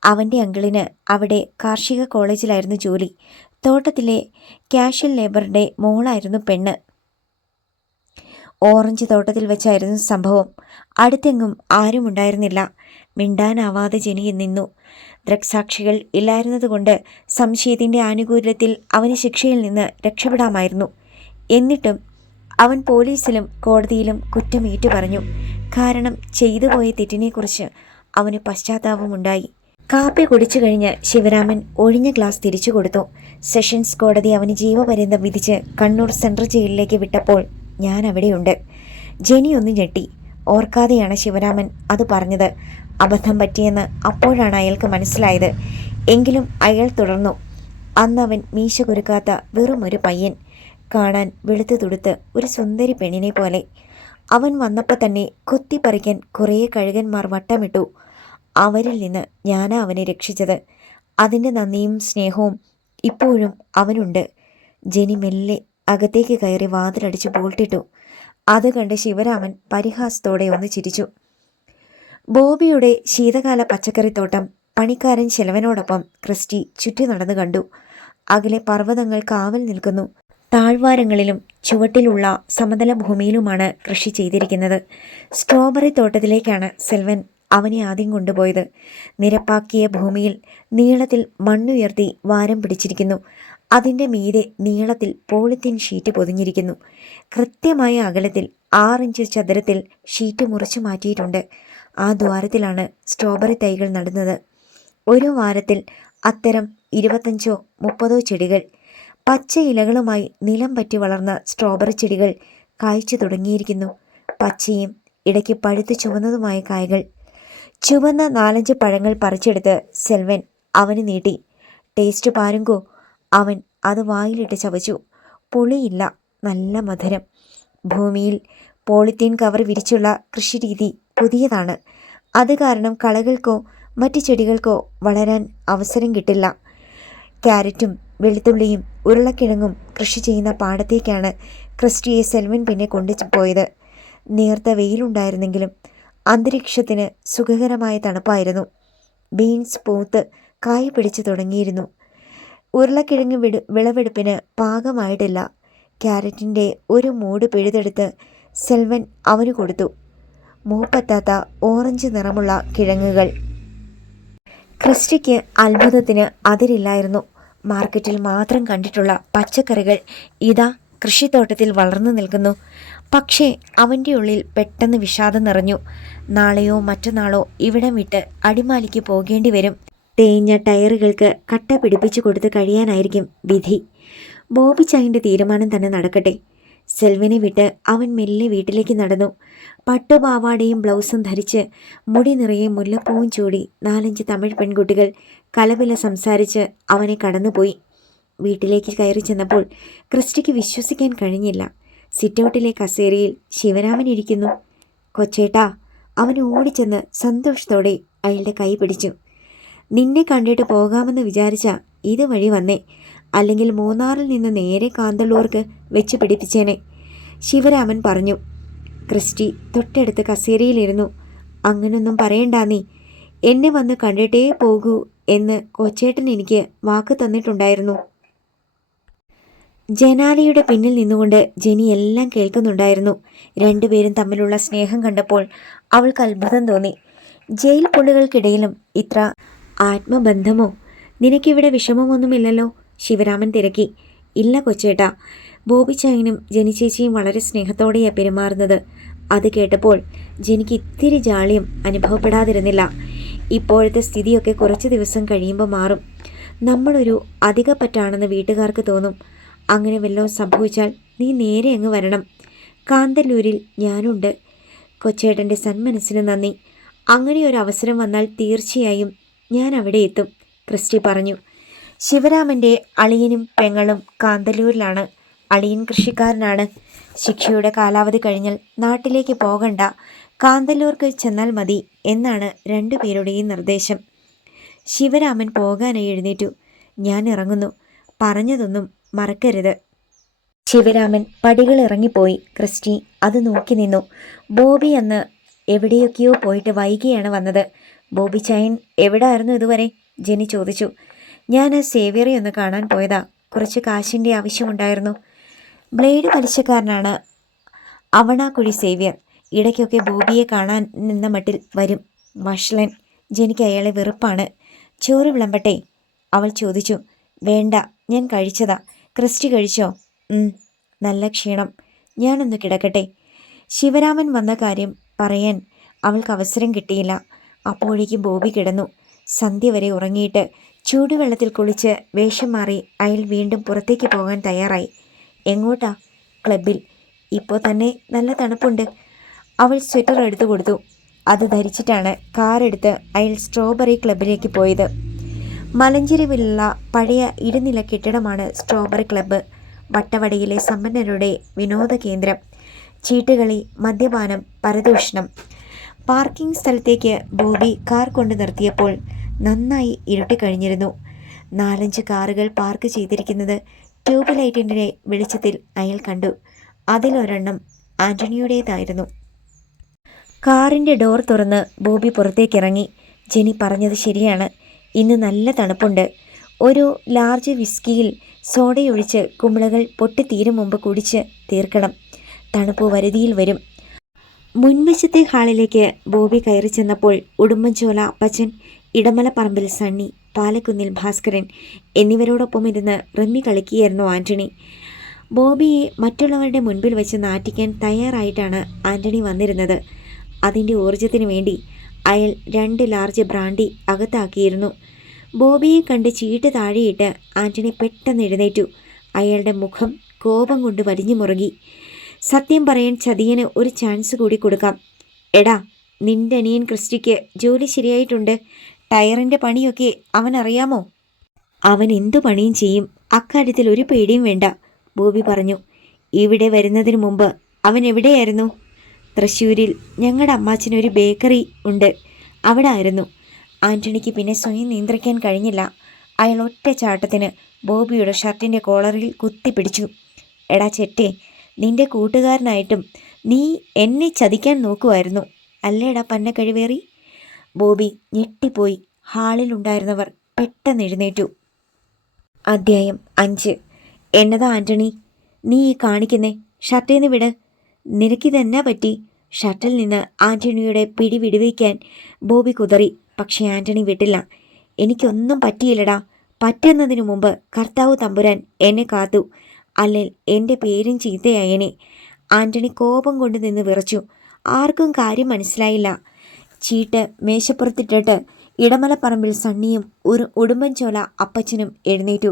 അവൻ്റെ അങ്കിളിന് അവിടെ കാർഷിക കോളേജിലായിരുന്നു ജോലി. തോട്ടത്തിലെ ക്യാഷ്വൽ ലേബറുടെ മോളായിരുന്നു പെണ്ണ്. ഓറഞ്ച് തോട്ടത്തിൽ വെച്ചായിരുന്നു സംഭവം. അടുത്തെങ്ങും ആരും ഉണ്ടായിരുന്നില്ല. മിണ്ടാനാവാതെ ജെനി നിന്നു. ദൃക്സാക്ഷികൾ ഇല്ലായിരുന്നതുകൊണ്ട് സംശയത്തിൻ്റെ ആനുകൂല്യത്തിൽ അവന് ശിക്ഷയിൽ നിന്ന് രക്ഷപ്പെടാമായിരുന്നു. എന്നിട്ടും അവൻ പോലീസിലും കോടതിയിലും കുറ്റം ഏറ്റുപറഞ്ഞു. കാരണം ചെയ്തു പോയ തെറ്റിനെക്കുറിച്ച് അവന് പശ്ചാത്താപമുണ്ടായി. കാപ്പി കുടിച്ചു കഴിഞ്ഞ് ശിവരാമൻ ഒഴിഞ്ഞ ഗ്ലാസ് തിരിച്ചു കൊടുത്തു. സെഷൻസ് കോടതി അവന് ജീവപര്യന്തം വിധിച്ച് കണ്ണൂർ സെൻട്രൽ ജയിലിലേക്ക് വിട്ടപ്പോൾ ഞാൻ അവിടെയുണ്ട്. ജെനി ഒന്ന് ഞെട്ടി. ഓർക്കാതെയാണ് ശിവരാമൻ അത് പറഞ്ഞത്. അബദ്ധം പറ്റിയെന്ന് അപ്പോഴാണ് അയാൾക്ക് മനസ്സിലായത്. എങ്കിലും അയാൾ തുടർന്നു. അന്നവൻ മീശ കുരുക്കാത്ത വെറും ഒരു പയ്യൻ. കാണാൻ വെളുത്തു തുടുത്ത് ഒരു സുന്ദരി പെണ്ണിനെ പോലെ. അവൻ വന്നപ്പോൾ തന്നെ കൊത്തിപ്പറിക്കാൻ കുറേ കഴുകന്മാർ വട്ടമിട്ടു. അവരിൽ നിന്ന് ഞാനാ അവനെ രക്ഷിച്ചത്. അതിൻ്റെ നന്ദിയും സ്നേഹവും ഇപ്പോഴും അവനുണ്ട്. ജെനി മെല്ലെ അകത്തേക്ക് കയറി വാതിലടിച്ച് ബോൾട്ടിട്ടു. അത് കണ്ട് ശിവരാമൻ പരിഹാസത്തോടെ ഒന്ന് ചിരിച്ചു. ബോബിയുടെ ശീതകാല പച്ചക്കറിത്തോട്ടം പണിക്കാരൻ ചെലവനോടൊപ്പം ക്രിസ്റ്റി ചുറ്റി നടന്നു കണ്ടു. അകലെ പർവ്വതങ്ങൾ കാവൽ നിൽക്കുന്നു. താഴ്വാരങ്ങളിലും ചുവട്ടിലുള്ള സമതല ഭൂമിയിലുമാണ് കൃഷി ചെയ്തിരിക്കുന്നത്. സ്ട്രോബെറി തോട്ടത്തിലേക്കാണ് സെൽവൻ അവനെ ആദ്യം കൊണ്ടുപോയത്. നിരപ്പാക്കിയ ഭൂമിയിൽ നീളത്തിൽ മണ്ണുയർത്തി വാരം പിടിച്ചിരിക്കുന്നു. അതിൻ്റെ മീതെ നീളത്തിൽ പോളിത്തീൻ ഷീറ്റ് പൊതിഞ്ഞിരിക്കുന്നു. കൃത്യമായ അകലത്തിൽ 6 ഇഞ്ച് ചതുരത്തിൽ ഷീറ്റ് മുറിച്ചു മാറ്റിയിട്ടുണ്ട്. ആ ദ്വാരത്തിലാണ് സ്ട്രോബെറി തൈകൾ നടുന്നത്. ഒരു വാരത്തിൽ അത്തരം 25 or 30 ചെടികൾ. പച്ച ഇലകളുമായി നിലം പറ്റി വളർന്ന സ്ട്രോബെറി ചെടികൾ കായ്ച്ചു തുടങ്ങിയിരിക്കുന്നു. പച്ചയും ഇടയ്ക്ക് പഴുത്ത് ചുവന്നതുമായ കായകൾ. ചുവന്ന 4-5 പഴങ്ങൾ പറിച്ചെടുത്ത് സെൽവൻ അവന് നീട്ടി. ടേസ്റ്റ് പാരുങ്കോ? അവൻ അത് വായിലിട്ട് ചവച്ചു. പുളിയില്ല, നല്ല മധുരം. ഭൂമിയിൽ പോളിത്തീൻ കവർ വിരിച്ചുള്ള കൃഷിരീതി പുതിയതാണ്. അത് കാരണം കളകൾക്കോ മറ്റ് ചെടികൾക്കോ വളരാൻ അവസരം കിട്ടില്ല. ക്യാരറ്റും വെളുത്തുള്ളിയും ഉരുളക്കിഴങ്ങും കൃഷി ചെയ്യുന്ന പാടത്തേക്കാണ് ക്രിസ്റ്റിയെ സെൽവൻ പിന്നെ കൊണ്ടുപോയത്. നേർത്ത വെയിലുണ്ടായിരുന്നെങ്കിലും അന്തരീക്ഷത്തിന് സുഖകരമായ തണുപ്പായിരുന്നു. ബീൻസ് പൂത്ത് കായ പിടിച്ചു തുടങ്ങിയിരുന്നു. ഉരുളക്കിഴങ്ങ് വിളവെടുപ്പിന് പാകമായിട്ടില്ല. ക്യാരറ്റിൻ്റെ ഒരു മൂട് പിഴുതെടുത്ത് സെൽവൻ അവന് കൊടുത്തു. മൂപ്പത്താത്ത ഓറഞ്ച് നിറമുള്ള കിഴങ്ങുകൾ. ക്രിസ്റ്റിക്ക് അത്ഭുതത്തിന് അതിരില്ലായിരുന്നു. മാർക്കറ്റിൽ മാത്രം കണ്ടിട്ടുള്ള പച്ചക്കറികൾ ഇതാ കൃഷിത്തോട്ടത്തിൽ വളർന്നു നിൽക്കുന്നു. പക്ഷേ അവൻ്റെ ഉള്ളിൽ പെട്ടെന്ന് വിഷാദം നിറഞ്ഞു. നാളെയോ മറ്റന്നാളോ ഇവിടം വിട്ട് അടിമാലിക്ക് പോകേണ്ടി വരും. തേഞ്ഞ ടയറുകൾക്ക് കട്ട പിടിപ്പിച്ചു കൊടുത്ത് കഴിയാനായിരിക്കും വിധി. ബോബി ചായൻ്റെ തീരുമാനം തന്നെ നടക്കട്ടെ. സെൽവനെ വിട്ട് അവൻ മെല്ലെ വീട്ടിലേക്ക് നടന്നു. പട്ടുപാവാടയും ബ്ലൗസും ധരിച്ച് മുടി നിറയെ മുല്ലപ്പൂവും ചൂടി 4-5 തമിഴ് പെൺകുട്ടികൾ കലപില സംസാരിച്ച് അവനെ കടന്നുപോയി. വീട്ടിലേക്ക് കയറി ചെന്നപ്പോൾ ക്രിസ്റ്റിക്ക് വിശ്വസിക്കാൻ കഴിഞ്ഞില്ല. സിറ്റൗട്ടിലെ കസേരയിൽ ശിവരാമൻ ഇരിക്കുന്നു. കൊച്ചേട്ടാ, അവൻ ഓടിച്ചെന്ന് സന്തോഷത്തോടെ അയാളുടെ കൈ പിടിച്ചു. നിന്നെ കണ്ടിട്ട് പോകാമെന്ന് വിചാരിച്ച ഇതുവഴി വന്നേ. അല്ലെങ്കിൽ മൂന്നാറിൽ നിന്ന് നേരെ കാന്തളൂർക്ക് വെച്ച് പിടിപ്പിച്ചേനെ, ശിവരാമൻ പറഞ്ഞു. ക്രിസ്റ്റി തൊട്ടടുത്ത് കസേരയിലിരുന്നു. അങ്ങനൊന്നും പറയണ്ട നീ. എന്നെ വന്ന് കണ്ടിട്ടേ പോകൂ എന്ന് കൊച്ചേട്ടൻ എനിക്ക് വാക്ക് തന്നിട്ടുണ്ടായിരുന്നു. ജനാലയുടെ പിന്നിൽ നിന്നുകൊണ്ട് ജെനി എല്ലാം കേൾക്കുന്നുണ്ടായിരുന്നു. രണ്ടുപേരും തമ്മിലുള്ള സ്നേഹം കണ്ടപ്പോൾ അവൾക്ക് അത്ഭുതം തോന്നി. ജയിൽ പുള്ളികൾക്കിടയിലും ഇത്ര ആത്മബന്ധമോ? നിനക്കിവിടെ വിഷമമൊന്നുമില്ലല്ലോ? ശിവരാമൻ തിരക്കി. ഇല്ല കൊച്ചേട്ടാ. ബോബി ചായനും ജെനി ചേച്ചിയും വളരെ സ്നേഹത്തോടെയാണ് പെരുമാറുന്നത്. അത് കേട്ടപ്പോൾ ജെനിക്ക് ഇത്തിരി ജാള്യം അനുഭവപ്പെടാതിരുന്നില്ല. ഇപ്പോഴത്തെ സ്ഥിതിയൊക്കെ കുറച്ച് ദിവസം കഴിയുമ്പോൾ മാറും. നമ്മളൊരു അധികപ്പറ്റാണെന്ന് വീട്ടുകാർക്ക് തോന്നും. അങ്ങനെ വല്ലതും സംഭവിച്ചാൽ നീ നേരെ അങ്ങ് വരണം. കാന്തല്ലൂരിൽ ഞാനുണ്ട്. കൊച്ചേട്ടൻ്റെ സന്മനസ്സിന് നന്ദി. അങ്ങനെ ഒരു അവസരം വന്നാൽ തീർച്ചയായും ഞാൻ അവിടെ എത്തും, ക്രിസ്റ്റി പറഞ്ഞു. ശിവരാമൻ്റെ അളിയനും പെങ്ങളും കാന്തല്ലൂരിലാണ്. അളിയൻ കൃഷിക്കാരനാണ്. ശിക്ഷയുടെ കാലാവധി കഴിഞ്ഞാൽ നാട്ടിലേക്ക് പോകണ്ട, കാന്തല്ലൂർക്ക് ചെന്നാൽ മതി എന്നാണ് രണ്ടുപേരുടെയും നിർദ്ദേശം. ശിവരാമൻ പോകാനായി എഴുന്നേറ്റു. ഞാൻ ഇറങ്ങുന്നു. പറഞ്ഞതൊന്നും മറക്കരുത്. ശിവരാമൻ പടികൾ ഇറങ്ങിപ്പോയി. ക്രിസ്റ്റി അത് നോക്കി നിന്നു. ബോബി അന്ന് എവിടെയൊക്കെയോ പോയിട്ട് വൈകിയാണ് വന്നത്. ബോബി ചായൻ എവിടായിരുന്നു ഇതുവരെ? ജെനി ചോദിച്ചു. ഞാൻ ആ സേവ്യറെ ഒന്ന് കാണാൻ പോയതാ. കുറച്ച് കാശിൻ്റെ ആവശ്യമുണ്ടായിരുന്നു. ബ്ലേഡ് പലിശക്കാരനാണ് അവണാക്കുഴി സേവ്യർ. ഇടയ്ക്കൊക്കെ ബോബിയെ കാണാൻ നിന്ന മട്ടിൽ വരും. വഷളൻ. ജെനിക്ക് അയാളെ വെറുപ്പാണ്. ചോറ് വിളമ്പട്ടെ? അവൾ ചോദിച്ചു. വേണ്ട, ഞാൻ കഴിച്ചതാ. ക്രിസ്റ്റി കഴിച്ചോ? നല്ല ക്ഷീണം. ഞാനൊന്ന് കിടക്കട്ടെ. ശിവരാമൻ വന്ന കാര്യം പറയാൻ അവൾക്ക് അവസരം കിട്ടിയില്ല. അപ്പോഴേക്കും ബോബി കിടന്നു. സന്ധ്യ വരെ ഉറങ്ങിയിട്ട് ചൂടുവെള്ളത്തിൽ കുളിച്ച് വേഷം മാറി അയാൾ വീണ്ടും പുറത്തേക്ക് പോകാൻ തയ്യാറായി. എങ്ങോട്ടാ? ക്ലബിൽ. ഇപ്പോൾ തന്നെ നല്ല തണുപ്പുണ്ട്. അവൾ സ്വെറ്റർ എടുത്തു കൊടുത്തു. അത് ധരിച്ചിട്ടാണ് കാറെടുത്ത് അയാൾ സ്ട്രോബെറി ക്ലബിലേക്ക് പോയത്. മലഞ്ചെരിവിലുള്ള പഴയ ഇരുനില കെട്ടിടമാണ് സ്ട്രോബെറി ക്ലബ്ബ്. വട്ടവടയിലെ സമ്പന്നരുടെ വിനോദ കേന്ദ്രം. ചീട്ടുകളി, മദ്യപാനം, പരദൂഷണം. പാർക്കിംഗ് സ്ഥലത്തേക്ക് ബോബി കാർ കൊണ്ട് നിർത്തിയപ്പോൾ നന്നായി ഇരുട്ടിക്കഴിഞ്ഞിരുന്നു. 4-5 കാറുകൾ പാർക്ക് ചെയ്തിരിക്കുന്നത് ട്യൂബ് ലൈറ്റിൻ്റെ വെളിച്ചത്തിൽ അയാൾ കണ്ടു. അതിലൊരെണ്ണം ആൻ്റണിയുടേതായിരുന്നു. കാറിൻ്റെ ഡോർ തുറന്ന് ബോബി പുറത്തേക്കിറങ്ങി. ജെനി പറഞ്ഞത് ശരിയാണ്. ഇന്ന് നല്ല തണുപ്പുണ്ട്. ഒരു ലാർജ് വിസ്കിയിൽ സോഡയൊഴിച്ച് കുമിളകൾ പൊട്ടിത്തീരും മുമ്പ് കുടിച്ച് തീർക്കണം. തണുപ്പ് വരുതിയിൽ വരും. മുൻവശത്തെ ഹാളിലേക്ക് ബോബി കയറി ചെന്നപ്പോൾ ഉടുമ്പൻചോല അപ്പച്ചൻ, ഇടമലപ്പറമ്പിൽ സണ്ണി, പാലക്കുന്നിൽ ഭാസ്കരൻ എന്നിവരോടൊപ്പം ഇരുന്ന് റമ്മി കളിക്കുകയായിരുന്നു ആൻ്റണി. ബോബിയെ മറ്റുള്ളവരുടെ മുൻപിൽ വെച്ച് നാറ്റിക്കാൻ തയ്യാറായിട്ടാണ് ആൻ്റണി വന്നിരുന്നത്. അതിൻ്റെ ഊർജത്തിന് വേണ്ടി അയാൾ 2 ലാർജ് ബ്രാൻഡി അകത്താക്കിയിരുന്നു. ബോബിയെ കണ്ട് ചീട്ട് താഴെയിട്ട് ആൻ്റണി പെട്ടെന്ന് എഴുന്നേറ്റു. അയാളുടെ മുഖം കോപം കൊണ്ട് വലിഞ്ഞു മുറുകി. സത്യം പറയാൻ ചതിയന് ഒരു ചാൻസ് കൂടി കൊടുക്കാം. എടാ, നിന്റെ അനിയൻ ക്രിസ്റ്റിക്ക് ജോലി ശരിയായിട്ടുണ്ട്. ടയറിൻ്റെ പണിയൊക്കെ അവൻ അറിയാമോ? അവൻ എന്തു പണിയും ചെയ്യും. അക്കാര്യത്തിൽ ഒരു പേടിയും വേണ്ട, ബോബി പറഞ്ഞു. ഇവിടെ വരുന്നതിന് മുമ്പ് അവൻ എവിടെയായിരുന്നു? തൃശ്ശൂരിൽ ഞങ്ങളുടെ അമ്മാച്ചനൊരു ബേക്കറി ഉണ്ട്, അവിടെ ആയിരുന്നു. ആൻ്റണിക്ക് പിന്നെ സ്വയം നിയന്ത്രിക്കാൻ കഴിഞ്ഞില്ല. അയാൾ ഒറ്റ ചാട്ടത്തിന് ബോബിയുടെ ഷർട്ടിൻ്റെ കോളറിൽ കുത്തിപ്പിടിച്ചു. എടാ ചെറ്റേ, നിന്റെ കൂട്ടുകാരനായിട്ടും നീ എന്നെ ചതിക്കാൻ നോക്കുമായിരുന്നു അല്ലേടാ പന്ന കഴിവേറി? ബോബി ഞെട്ടിപ്പോയി. ഹാളിലുണ്ടായിരുന്നവർ പെട്ടെന്ന് എഴുന്നേറ്റു. അധ്യായം 5. എന്നതാ ആൻ്റണി നീ കാണിക്കുന്നേ? ഷർട്ടിൽ നിന്ന് വിട്. നിനക്കിതെന്നാ പറ്റി? ഷർട്ടിൽ നിന്ന് ആൻ്റണിയുടെ പിടി വിടുവിക്കാൻ ബോബി കുതറി. പക്ഷേ ആൻ്റണി വിട്ടില്ല. എനിക്കൊന്നും പറ്റിയില്ലടാ. പറ്റുന്നതിനു മുമ്പ് കർത്താവ് തമ്പുരാൻ എന്നെ കാത്തു. അല്ലെങ്കിൽ എൻ്റെ പേരും ചീത്തയായനെ. ആൻ്റണി കോപം കൊണ്ട് നിന്ന് വിറച്ചു. ആർക്കും കാര്യം മനസ്സിലായില്ല. ചീട്ട് മേശപ്പുറത്തിട്ടിട്ട് ഇടമലപ്പറമ്പിൽ സണ്ണിയും ഉടുമ്പൻചോല അപ്പച്ചനും എഴുന്നേറ്റു.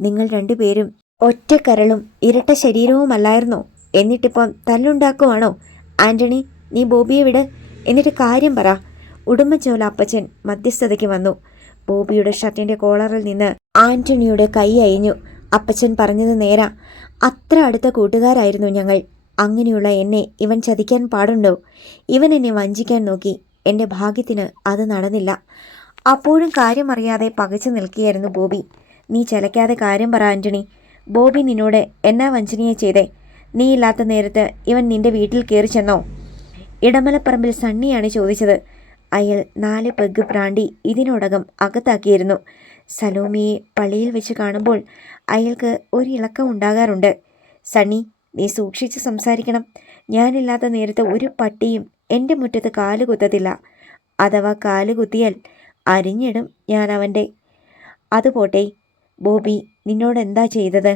നിങ്ങൾ രണ്ടുപേരും ഒറ്റക്കരളും ഇരട്ട ശരീരവുമല്ലായിരുന്നോ? എന്നിട്ടിപ്പം തല്ലുണ്ടാക്കുവാണോ? ആൻ്റണി, നീ ബോബിയെ വിട്. എന്നിട്ട് കാര്യം പറ. ഉടുമ്പൻചോല അപ്പച്ചൻ മധ്യസ്ഥതയ്ക്ക് വന്നു. ബോബിയുടെ ഷർട്ടിൻ്റെ കോളറിൽ നിന്ന് ആൻ്റണിയുടെ കൈ അയഞ്ഞു. അപ്പച്ചൻ പറഞ്ഞത് നേരാ. അത്ര അടുത്ത കൂട്ടുകാരായിരുന്നു ഞങ്ങൾ. അങ്ങനെയുള്ള എന്നെ ഇവൻ ചതിക്കാൻ പാടുണ്ടോ? ഇവൻ എന്നെ വഞ്ചിക്കാൻ നോക്കി. എൻ്റെ ഭാഗ്യത്തിന് അത് നടന്നില്ല. അപ്പോഴും കാര്യം അറിയാതെ പകച്ചു നിൽക്കുകയായിരുന്നു ബോബി. നീ ചിലക്കാതെ കാര്യം പറ ആൻ്റണി. ബോബി നിന്നോട് എന്നാ വഞ്ചനയെ ചെയ്തേ? നീ ഇല്ലാത്ത നേരത്ത് ഇവൻ നിന്റെ വീട്ടിൽ കയറി ചെന്നോ? ഇടമലപ്പറമ്പിൽ സണ്ണിയാണ് ചോദിച്ചത്. അയാൾ 4 പെഗ് ബ്രാൻഡി ഇതിനോടകം അകത്താക്കിയിരുന്നു. സലോമിയെ പള്ളിയിൽ വെച്ച് കാണുമ്പോൾ അയാൾക്ക് ഒരു ഇളക്കം ഉണ്ടാകാറുണ്ട്. സണ്ണി, നീ സൂക്ഷിച്ച് സംസാരിക്കണം. ഞാനില്ലാത്ത നേരത്ത് ഒരു പട്ടിയും എൻ്റെ മുറ്റത്ത് കാല് കുത്തത്തില്ല. അഥവാ കാല് കുത്തിയാൽ അരിഞ്ഞിടും ഞാൻ അവൻ്റെ. അതുപോട്ടെ, ബോബി നിന്നോട് എന്താ ചെയ്തത്?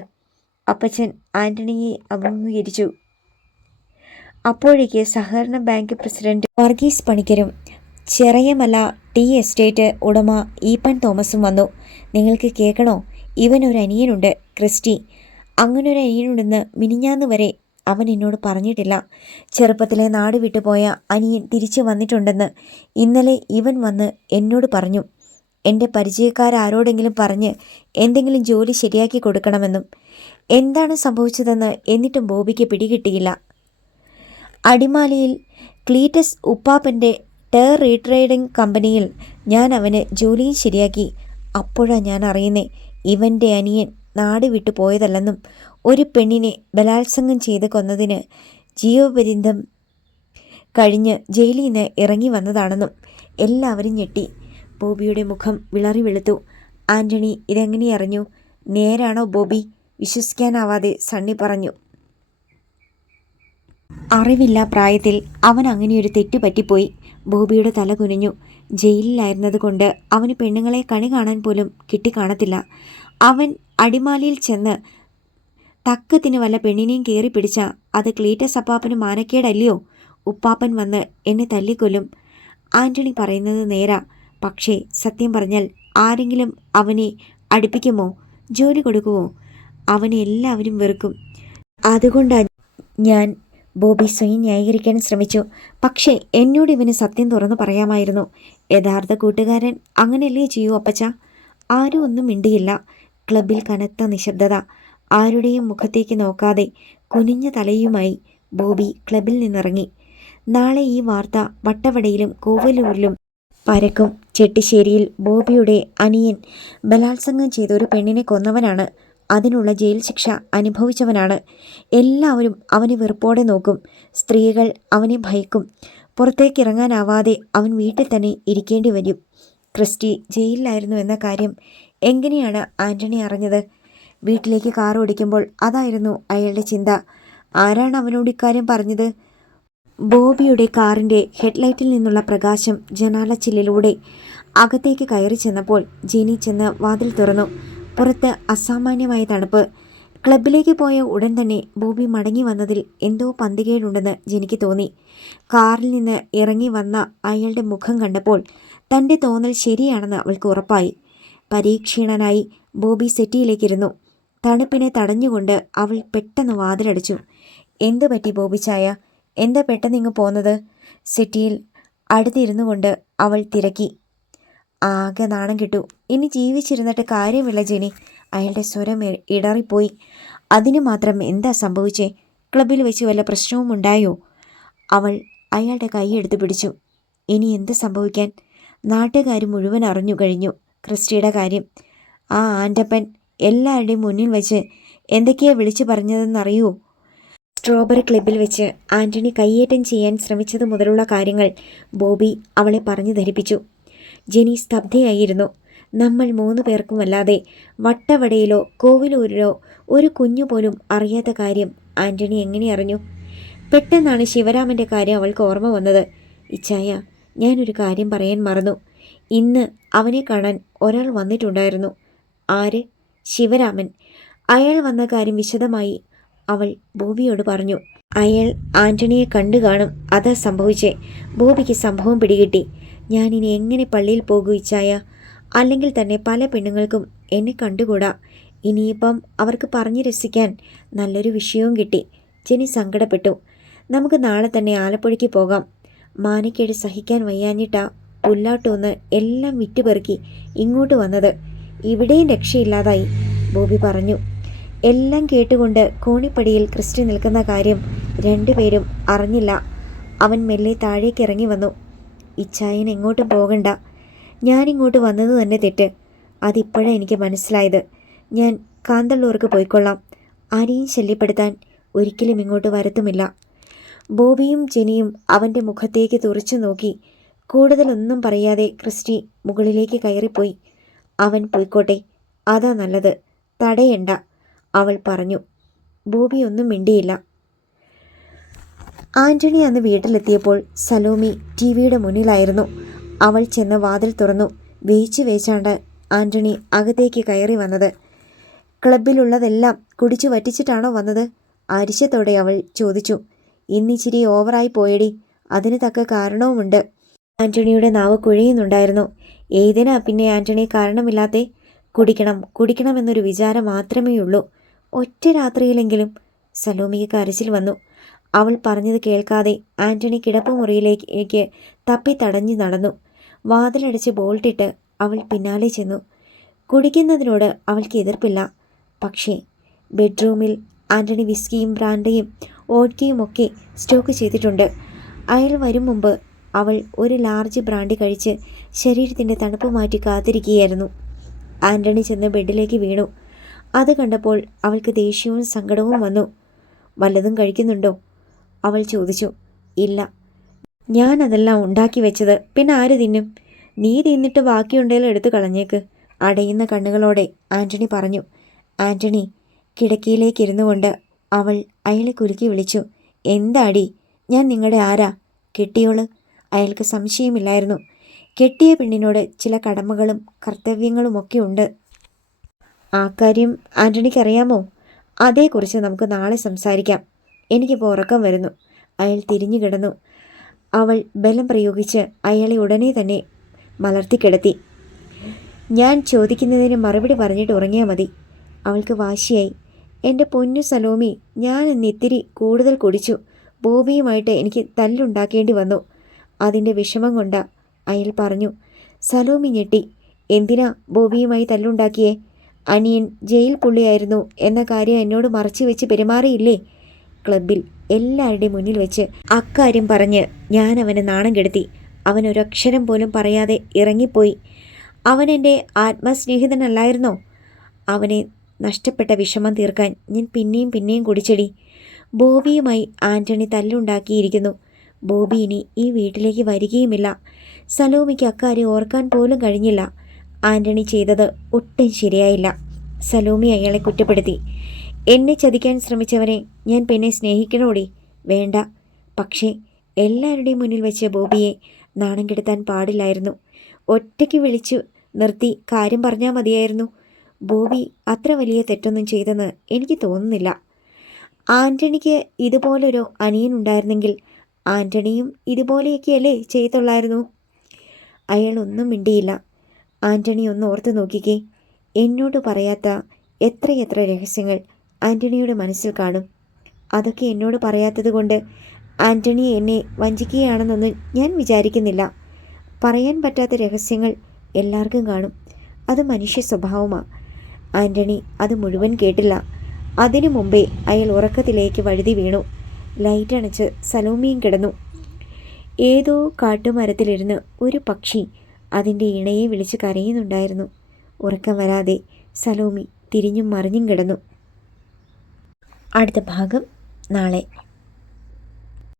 അപ്പച്ചൻ ആൻ്റണിയെ അഭിമുഖീകരിച്ചു. അപ്പോഴേക്ക് സഹകരണ ബാങ്ക് പ്രസിഡന്റ് വർഗീസ് പണിക്കരും ചെറിയമല ടീ എസ്റ്റേറ്റ് ഉടമ ഈപ്പൻ തോമസും വന്നു. നിങ്ങൾക്ക് കേൾക്കണോ? ഇവനൊരു അനിയനുണ്ട്, ക്രിസ്റ്റി. അങ്ങനൊരു അനിയനുണ്ടെന്ന് മിനിഞ്ഞാന്ന് വരെ അവൻ എന്നോട് പറഞ്ഞിട്ടില്ല. ചെറുപ്പത്തിലെ നാട് വിട്ടുപോയ അനിയൻ തിരിച്ചു വന്നിട്ടുണ്ടെന്ന് ഇന്നലെ ഇവൻ വന്ന് എന്നോട് പറഞ്ഞു. എൻ്റെ പരിചയക്കാരോടെങ്കിലും പറഞ്ഞ് എന്തെങ്കിലും ജോലി ശരിയാക്കി കൊടുക്കണമെന്നും. എന്താണ് സംഭവിച്ചതെന്ന് എന്നിട്ടും ബോബിക്ക് പിടികിട്ടിയില്ല. അടിമാലിയിൽ ക്ലീറ്റസ് ഉപ്പാപ്പൻ്റെ ടയർ റീട്രേഡിംഗ് കമ്പനിയിൽ ഞാൻ അവന് ജോലിയും ശരിയാക്കി. അപ്പോഴാണ് ഞാൻ അറിയുന്നേ ഇവൻ്റെ അനിയൻ നാട് വിട്ടു പോയതല്ലെന്നും ഒരു പെണ്ണിനെ ബലാത്സംഗം ചെയ്ത് കൊന്നതിന് ജീവപര്യന്തം കഴിഞ്ഞ് ജയിലിൽ നിന്ന് ഇറങ്ങി വന്നതാണെന്നും. എല്ലാവരും ഞെട്ടി. ബോബിയുടെ മുഖം വിളറി വെളുത്തു. ആൻ്റണി ഇതെങ്ങനെ അറിഞ്ഞു? നേരാണോ ബോബി? വിശ്വസിക്കാനാവാതെ സണ്ണി പറഞ്ഞു. അറിവില്ല പ്രായത്തിൽ അവൻ അങ്ങനെയൊരു തെറ്റ് പറ്റിപ്പോയി. ബോബിയുടെ തല കുനിഞ്ഞു. ജയിലിലായിരുന്നത് കൊണ്ട് അവന് പെണ്ണുങ്ങളെ കണി കാണാൻ പോലും കിട്ടിക്കാണത്തില്ല. അവൻ അടിമാലിയിൽ ചെന്ന് തക്കത്തിന് വല്ല പെണ്ണിനെയും കയറി പിടിച്ച അത് ക്ലീറ്റസ് അപ്പാപ്പന് മാനക്കേടല്ലയോ? ഉപ്പാപ്പൻ വന്ന് എന്നെ തല്ലിക്കൊല്ലും. ആൻ്റണി പറയുന്നത് നേരാ. പക്ഷേ സത്യം പറഞ്ഞാൽ ആരെങ്കിലും അവനെ അടുപ്പിക്കുമോ? ജോലി കൊടുക്കുമോ? അവനെ എല്ലാവരും വെറുക്കും. അതുകൊണ്ടാണ് ഞാൻ. ബോബി സ്വയം ന്യായീകരിക്കാൻ ശ്രമിച്ചു. പക്ഷേ എന്നോട് ഇവന് സത്യം തുറന്നു പറയാമായിരുന്നു. യഥാർത്ഥ കൂട്ടുകാരൻ അങ്ങനെയല്ലേ ചെയ്യൂ അപ്പച്ച? ആരും ഒന്നും മിണ്ടിയില്ല. ക്ലബിൽ കനത്ത നിശബ്ദത. ആരുടെയും മുഖത്തേക്ക് നോക്കാതെ കുനിഞ്ഞ തലയുമായി ബോബി ക്ലബിൽ നിന്നിറങ്ങി. നാളെ ഈ വാർത്ത വട്ടവടയിലും കോവലൂരിലും പരക്കും. ചെട്ടിശ്ശേരിയിൽ ബോബിയുടെ അനിയൻ ബലാത്സംഗം ചെയ്ത ഒരു പെണ്ണിനെ കൊന്നവനാണ്. അതിനുള്ള ജയിൽ ശിക്ഷ അനുഭവിച്ചവനാണ്. എല്ലാവരും അവനെ വെറുപ്പോടെ നോക്കും. സ്ത്രീകൾ അവനെ ഭയക്കും. പുറത്തേക്കിറങ്ങാനാവാതെ അവൻ വീട്ടിൽ തന്നെ ഇരിക്കേണ്ടി വരും. ക്രിസ്റ്റി ജയിലിലായിരുന്നു എന്ന കാര്യം എങ്ങനെയാണ് ആൻ്റണി അറിഞ്ഞത്? വീട്ടിലേക്ക് കാർ ഓടിക്കുമ്പോൾ അതായിരുന്നു അയാളുടെ ചിന്ത. ആരാണ് അവനോട് ഇക്കാര്യം പറഞ്ഞത്? ബോബിയുടെ കാറിൻ്റെ ഹെഡ്ലൈറ്റിൽ നിന്നുള്ള പ്രകാശം ജനാലച്ചില്ലിലൂടെ അകത്തേക്ക് കയറി ചെന്നപ്പോൾ ജെനി ചെന്ന് വാതിൽ തുറന്നു. പുറത്ത് അസാമാന്യമായ തണുപ്പ്. ക്ലബിലേക്ക് പോയ ഉടൻ തന്നെ ബോബി മടങ്ങി വന്നതിൽ എന്തോ പന്തികേടുണ്ടെന്ന് ജെനിക്ക് തോന്നി. കാറിൽ നിന്ന് ഇറങ്ങി വന്ന അയാളുടെ മുഖം കണ്ടപ്പോൾ തൻ്റെ തോന്നൽ ശരിയാണെന്ന് അവൾക്ക് ഉറപ്പായി. പരീക്ഷീണനായി ബോബി സെറ്റിയിലേക്കിരുന്നു. തണുപ്പിനെ തടഞ്ഞുകൊണ്ട് അവൾ പെട്ടെന്ന് വാതിലടച്ചു. എന്തു പറ്റി ബോബി ചായ? എന്താ പെട്ടെന്ന് ഇങ്ങ് പോന്നത്? സെറ്റിയിൽ അടുത്തിരുന്നു കൊണ്ട് അവൾ തിരക്കി. ആകെ നാണം കിട്ടു. ഇനി ജീവിച്ചിരുന്നിട്ട് കാര്യമില്ല ജെനി. അയാളുടെ സ്വരം ഇടറിപ്പോയി. അതിനു മാത്രം എന്താ സംഭവിച്ചേ? ക്ലബിൽ വെച്ച് വല്ല പ്രശ്നവും ഉണ്ടായോ? അവൾ അയാളുടെ കൈ എടുത്തു പിടിച്ചു. ഇനി എന്ത് സംഭവിക്കാൻ? നാട്ടുകാർ മുഴുവൻ അറിഞ്ഞു കഴിഞ്ഞു ക്രിസ്റ്റിയുടെ കാര്യം. ആ ആൻ്റപ്പൻ എല്ലാവരുടെയും മുന്നിൽ വെച്ച് എന്തൊക്കെയാ വിളിച്ചു പറഞ്ഞതെന്നറിയുമോ? സ്ട്രോബെറി ക്ലബിൽ വെച്ച് ആൻ്റണി കയ്യേറ്റം ചെയ്യാൻ ശ്രമിച്ചത് മുതലുള്ള കാര്യങ്ങൾ ബോബി അവളെ പറഞ്ഞു ധരിപ്പിച്ചു. ജെനി സ്തബ്ധയായിരുന്നു. നമ്മൾ 3 പേർക്കും അല്ലാതെ വട്ടവടയിലോ കോവിലൂരിലോ ഒരു കുഞ്ഞു പോലും അറിയാത്ത കാര്യം ആൻ്റണി എങ്ങനെ അറിഞ്ഞു? പെട്ടെന്നാണ് ശിവരാമൻ്റെ കാര്യം അവൾക്ക് ഓർമ്മ വന്നത്. ഇച്ചായ, ഞാനൊരു കാര്യം പറയാൻ മറന്നു. ഇന്ന് അവനെ കാണാൻ ഒരാൾ വന്നിട്ടുണ്ടായിരുന്നു. ആര്? ശിവരാമൻ. അയാൾ വന്ന കാര്യം വിശദമായി അവൾ ബോബിയോട് പറഞ്ഞു. അയാൾ ആൻ്റണിയെ കണ്ടു കാണും. അതാ സംഭവിച്ചേ. ബോബിക്ക് സംഭവം പിടികിട്ടി. ഞാനിനി എങ്ങനെ പള്ളിയിൽ പോകൂ ഇച്ചായ? അല്ലെങ്കിൽ തന്നെ പല പെണ്ണുങ്ങൾക്കും എന്നെ കണ്ടുകൂടാ. ഇനിയിപ്പം അവർക്ക് പറഞ്ഞു രസിക്കാൻ നല്ലൊരു വിഷയവും കിട്ടി. ജെനി സങ്കടപ്പെട്ടു. നമുക്ക് നാളെ തന്നെ ആലപ്പുഴയ്ക്ക് പോകാം. മാനക്കേട് സഹിക്കാൻ വയ്യാഞ്ഞിട്ടാ പുല്ലാട്ടൂന്ന് എല്ലാം വിറ്റുപെറുക്കി ഇങ്ങോട്ട് വന്നത്. ഇവിടെയും രക്ഷയില്ലാതായി, ബോബി പറഞ്ഞു. എല്ലാം കേട്ടുകൊണ്ട് കോണിപ്പടിയിൽ ക്രിസ്റ്റി നിൽക്കുന്ന കാര്യം 2 പേരും അറിഞ്ഞില്ല. അവൻ മെല്ലെ താഴേക്ക് ഇറങ്ങി വന്നു. ഇച്ചായൻ എങ്ങോട്ടും പോകണ്ട. ഞാനിങ്ങോട്ട് വന്നത് തന്നെ തെറ്റ്. അതിപ്പോഴാണ് എനിക്ക് മനസ്സിലായത്. ഞാൻ കാന്തള്ളൂർക്ക് പോയിക്കൊള്ളാം. ആരെയും ശല്യപ്പെടുത്താൻ ഒരിക്കലും ഇങ്ങോട്ട് വരത്തുമില്ല. ബോബിയും ജെനിയും അവൻ്റെ മുഖത്തേക്ക് തുറച്ചു നോക്കി. കൂടുതലൊന്നും പറയാതെ ക്രിസ്റ്റി മുകളിലേക്ക് കയറിപ്പോയി. അവൻ പോയിക്കോട്ടെ, അതാ നല്ലത്, തടയണ്ട, അവൾ പറഞ്ഞു. ബോബി ഒന്നും മിണ്ടിയില്ല. ആൻ്റണി അന്ന് വീട്ടിലെത്തിയപ്പോൾ സലോമി ടി വിയുടെ മുന്നിലായിരുന്നു. അവൾ ചെന്ന് വാതിൽ തുറന്നു. വേച്ചാണ്ട് ആൻ്റണി അകത്തേക്ക് കയറി വന്നത്. ക്ലബിലുള്ളതെല്ലാം കുടിച്ചു വറ്റിച്ചിട്ടാണോ വന്നത്? അരിശത്തോടെ അവൾ ചോദിച്ചു. ഇന്നിച്ചിരി ഓവറായി പോയടി, അതിന് തക്ക കാരണവുമുണ്ട്. ആൻ്റണിയുടെ നാവ് കുഴയുന്നുണ്ടായിരുന്നു. ഏതിനാ പിന്നെ ആൻ്റണി കാരണമില്ലാതെ? കുടിക്കണമെന്നൊരു വിചാരം മാത്രമേയുള്ളൂ. ഒറ്റ രാത്രിയിലെങ്കിലും. സലോമിക്ക് കരച്ചിൽ വന്നു. അവൾ പറഞ്ഞത് കേൾക്കാതെ ആൻ്റണി കിടപ്പുമുറിയിലേക്ക് തപ്പി തടഞ്ഞു നടന്നു. വാതിലടച്ച് ബോൾട്ടിട്ട് അവൾ പിന്നാലെ ചെന്നു. കുടിക്കുന്നതിനോട് അവൾക്ക് എതിർപ്പില്ല. പക്ഷേ ബെഡ്റൂമിൽ ആൻ്റണി വിസ്കിയും ബ്രാൻഡിയും വോഡ്കയും ഒക്കെ സ്റ്റോക്ക് ചെയ്തിട്ടുണ്ട്. അയാൾ വരും മുമ്പ് അവൾ ഒരു ലാർജ് ബ്രാൻഡി കഴിച്ച് ശരീരത്തിൻ്റെ തണുപ്പ് മാറ്റി കാത്തിരിക്കുകയായിരുന്നു. ആൻ്റണി ചെന്ന് ബെഡിലേക്ക് വീണു. അത് കണ്ടപ്പോൾ അവൾക്ക് ദേഷ്യവും സങ്കടവും വന്നു. വല്ലതും കഴിക്കുന്നുണ്ടോ? അവൾ ചോദിച്ചു. ഇല്ല, ഞാനതെല്ലാം ഉണ്ടാക്കി വെച്ചത്, പിന്നെ ആര് തിന്നും? നീ തിന്നിട്ട് ബാക്കിയുണ്ടെങ്കിലും എടുത്തു കളഞ്ഞേക്ക്, അടയുന്ന കണ്ണുകളോടെ ആൻ്റണി പറഞ്ഞു. ആൻ്റണി കിടക്കയിലേക്കിരുന്നു കൊണ്ട് അവൾ അയാളെ കുലുക്കി വിളിച്ചു. എന്താടി, ഞാൻ നിങ്ങളുടെ ആരാ? കെട്ടിയോള്? അയാൾക്ക് സംശയമില്ലായിരുന്നു. കെട്ടിയ പെണ്ണിനോട് ചില കടമകളും കർത്തവ്യങ്ങളുമൊക്കെ ഉണ്ട്. ആ കാര്യം ആൻ്റണിക്കറിയാമോ? അതേക്കുറിച്ച് നമുക്ക് നാളെ സംസാരിക്കാം. എനിക്കിപ്പോൾ ഉറക്കം വരുന്നു. അയാൾ തിരിഞ്ഞു കിടന്നു. അവൾ ബലം പ്രയോഗിച്ച് അയാളെ ഉടനെ തന്നെ മലർത്തിക്കിടത്തി. ഞാൻ ചോദിക്കുന്നതിന് മറുപടി പറഞ്ഞിട്ട് ഉറങ്ങിയാൽ മതി. അവൾക്ക് വാശിയായി. എൻ്റെ പൊന്നു സലോമി, ഞാൻ ഇന്ന് ഇത്തിരി കൂടുതൽ കുടിച്ചു. ബോബിയുമായിട്ട് എനിക്ക് തല്ലുണ്ടാക്കേണ്ടി വന്നു. അതിൻ്റെ വിഷമം കൊണ്ടാ, അയാൾ പറഞ്ഞു. സലോമി ഞെട്ടി. എന്തിനാ ബോബിയുമായി തല്ലുണ്ടാക്കിയേ? അനിയൻ ജയിൽ പുള്ളിയായിരുന്നു എന്ന കാര്യം എന്നോട് മറച്ചു വെച്ച് പെരുമാറിയില്ലേ? ക്ലബിൽ എല്ലാവരുടെയും മുന്നിൽ വെച്ച് അക്കാര്യം പറഞ്ഞ് ഞാൻ അവനെ നാണം കെടുത്തി. അവൻ ഒരക്ഷരം പോലും പറയാതെ ഇറങ്ങിപ്പോയി. അവൻ എൻ്റെ ആത്മസ്നേഹിതനല്ലായിരുന്നോ? അവനെ നഷ്ടപ്പെട്ട വിഷമം തീർക്കാൻ ഞാൻ പിന്നെയും കുടിച്ചടി. ബോബിയുമായി ആൻ്റണി തല്ലുണ്ടാക്കിയിരിക്കുന്നു. ബോബി ഇനി ഈ വീട്ടിലേക്ക് വരികയുമില്ല. സലോമിക്ക് അക്കാര്യം ഓർക്കാൻ പോലും കഴിഞ്ഞില്ല. ആൻ്റണി ചെയ്തത് ഒട്ടും ശരിയായില്ല. സലോമി അയാളെ കുറ്റപ്പെടുത്തി. എന്നെ ചതിക്കാൻ ശ്രമിച്ചവനെ ഞാൻ പിന്നെ സ്നേഹിക്കണോടി? വേണ്ട. പക്ഷേ എല്ലാവരുടെയും മുന്നിൽ വെച്ച് ബോബിയെ നാണം കെടുത്താൻ പാടില്ലായിരുന്നു. ഒറ്റയ്ക്ക് വിളിച്ചു നിർത്തി കാര്യം പറഞ്ഞാൽ മതിയായിരുന്നു. ബോബി അത്ര വലിയ തെറ്റൊന്നും ചെയ്തെന്ന് എനിക്ക് തോന്നുന്നില്ല. ആൻ്റണിക്ക് ഇതുപോലൊരു അനിയനുണ്ടായിരുന്നെങ്കിൽ ആൻ്റണിയും ഇതുപോലെയൊക്കെയല്ലേ ചെയ്തുള്ളായിരുന്നു. അയാൾ ഒന്നും മിണ്ടിയില്ല. ആൻ്റണി ഒന്ന് ഓർത്ത് നോക്കിക്കേ. എന്നോട് പറയാത്ത എത്രയെത്ര രഹസ്യങ്ങൾ ആൻ്റണിയുടെ മനസ്സിൽ കാണും. അതൊക്കെ എന്നോട് പറയാത്തത് കൊണ്ട് ആൻ്റണി എന്നെ വഞ്ചിക്കുകയാണെന്നൊന്നും ഞാൻ വിചാരിക്കുന്നില്ല. പറയാൻ പറ്റാത്ത രഹസ്യങ്ങൾ എല്ലാവർക്കും കാണും. അത് മനുഷ്യ സ്വഭാവമാണ്. ആൻ്റണി അത് മുഴുവൻ കേട്ടില്ല. അതിനു മുമ്പേ അയാൾ ഉറക്കത്തിലേക്ക് വഴുതി വീണു. ലൈറ്റ് അണച്ച് സലോമിയും കിടന്നു. ഏതോ കാട്ടുമരത്തിലിരുന്ന് ഒരു പക്ഷി അതിൻ്റെ ഇണയെ വിളിച്ച് കരയുന്നുണ്ടായിരുന്നു. ഉറക്കം വരാതെ സലോമി തിരിഞ്ഞും മറിഞ്ഞും കിടന്നു. അടുത്ത ഭാഗം നാളെ.